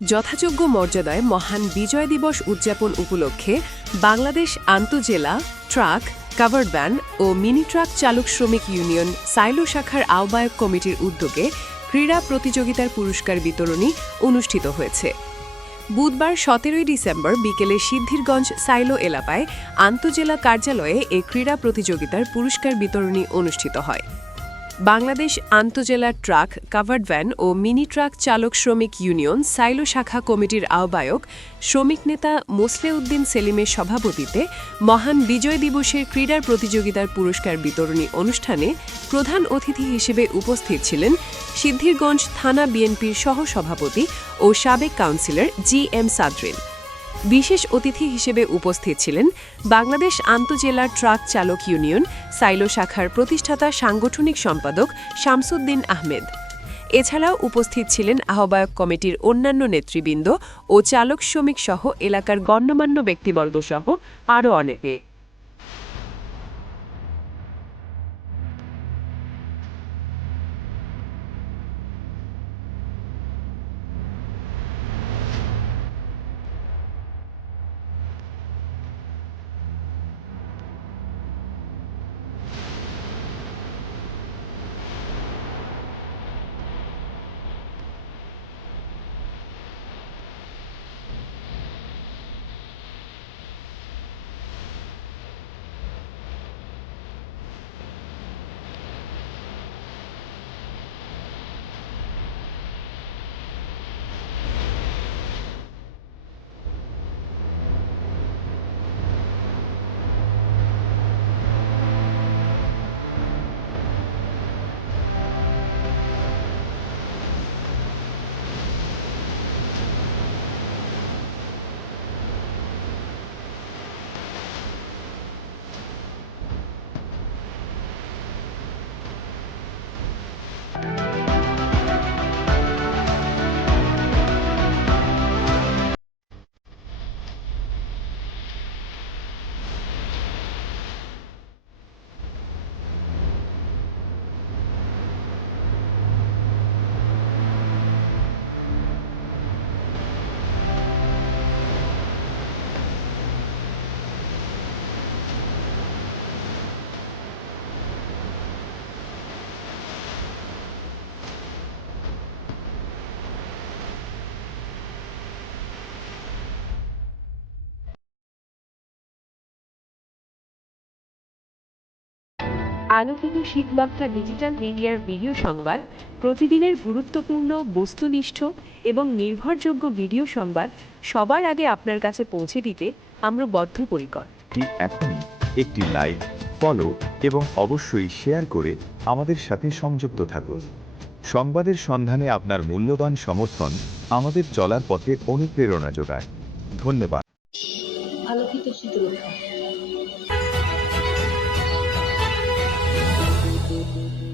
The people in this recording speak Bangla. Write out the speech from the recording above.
যথাযোগ্য মর্যাদায় মহান বিজয় দিবস উদযাপন উপলক্ষে বাংলাদেশ আন্তঃজেলা ট্রাক, কাভার্ড ভ্যান ও মিনি ট্রাক চালক শ্রমিক ইউনিয়ন সাইলো শাখার আহ্বায়ক কমিটির উদ্যোগে ক্রীড়া প্রতিযোগিতার পুরস্কার বিতরণী অনুষ্ঠিত হয়েছে। বুধবার ১৭ ডিসেম্বর বিকেলে সিদ্ধিরগঞ্জ সাইলো এলাকায় আন্তঃজেলা কার্যালয়ে এ ক্রীড়া প্রতিযোগিতার পুরস্কার বিতরণী অনুষ্ঠিত হয়। বাংলাদেশ আন্তঃজেলা ট্রাক, কাভার্ড ভ্যান ও মিনি ট্রাক চালক শ্রমিক ইউনিয়ন সাইলো শাখা কমিটির আহ্বায়ক শ্রমিক নেতা মোসলেউদ্দিন সেলিমের সভাপতিত্বে মহান বিজয় দিবসের ক্রীড়ার প্রতিযোগিতার পুরস্কার বিতরণী অনুষ্ঠানে প্রধান অতিথি হিসেবে উপস্থিত ছিলেন সিদ্ধিরগঞ্জ থানা বিএনপির সহসভাপতি ও সাবেক কাউন্সিলর জি.এম. সাদরিন। বিশেষ অতিথি হিসেবে উপস্থিত ছিলেন বাংলাদেশ আন্তঃজেলা ট্রাক চালক ইউনিয়ন সাইলো শাখার প্রতিষ্ঠাতা সাংগঠনিক সম্পাদক শামসুদ্দিন আহমেদ। এছাড়াও উপস্থিত ছিলেন আহ্বায়ক কমিটির অন্যান্য নেতৃবৃন্দ ও চালক শ্রমিক সহ এলাকার গণ্যমান্য ব্যক্তিবর্গ সহ আরও অনেকে। আলোকিত শীতবার্তা ডিজিটাল মিডিয়ার ভিডিও সংবাদ প্রতিদিনের গুরুত্বপূর্ণ, বস্তুনিষ্ঠ এবং নির্ভরযোগ্য ভিডিও সংবাদ সবার আগে আপনার কাছে পৌঁছে দিতে আমরা বদ্ধপরিকর। এখনই একটি লাইক, ফলো এবং অবশ্যই শেয়ার করে আমাদের সাথে সংযুক্ত থাকুন। সংবাদের সন্ধানে আপনার মূল্যবান সমর্থন আমাদের চলার পথে অনুপ্রেরণা যোগায়। ধন্যবাদ। আলোকিত শীতলতা।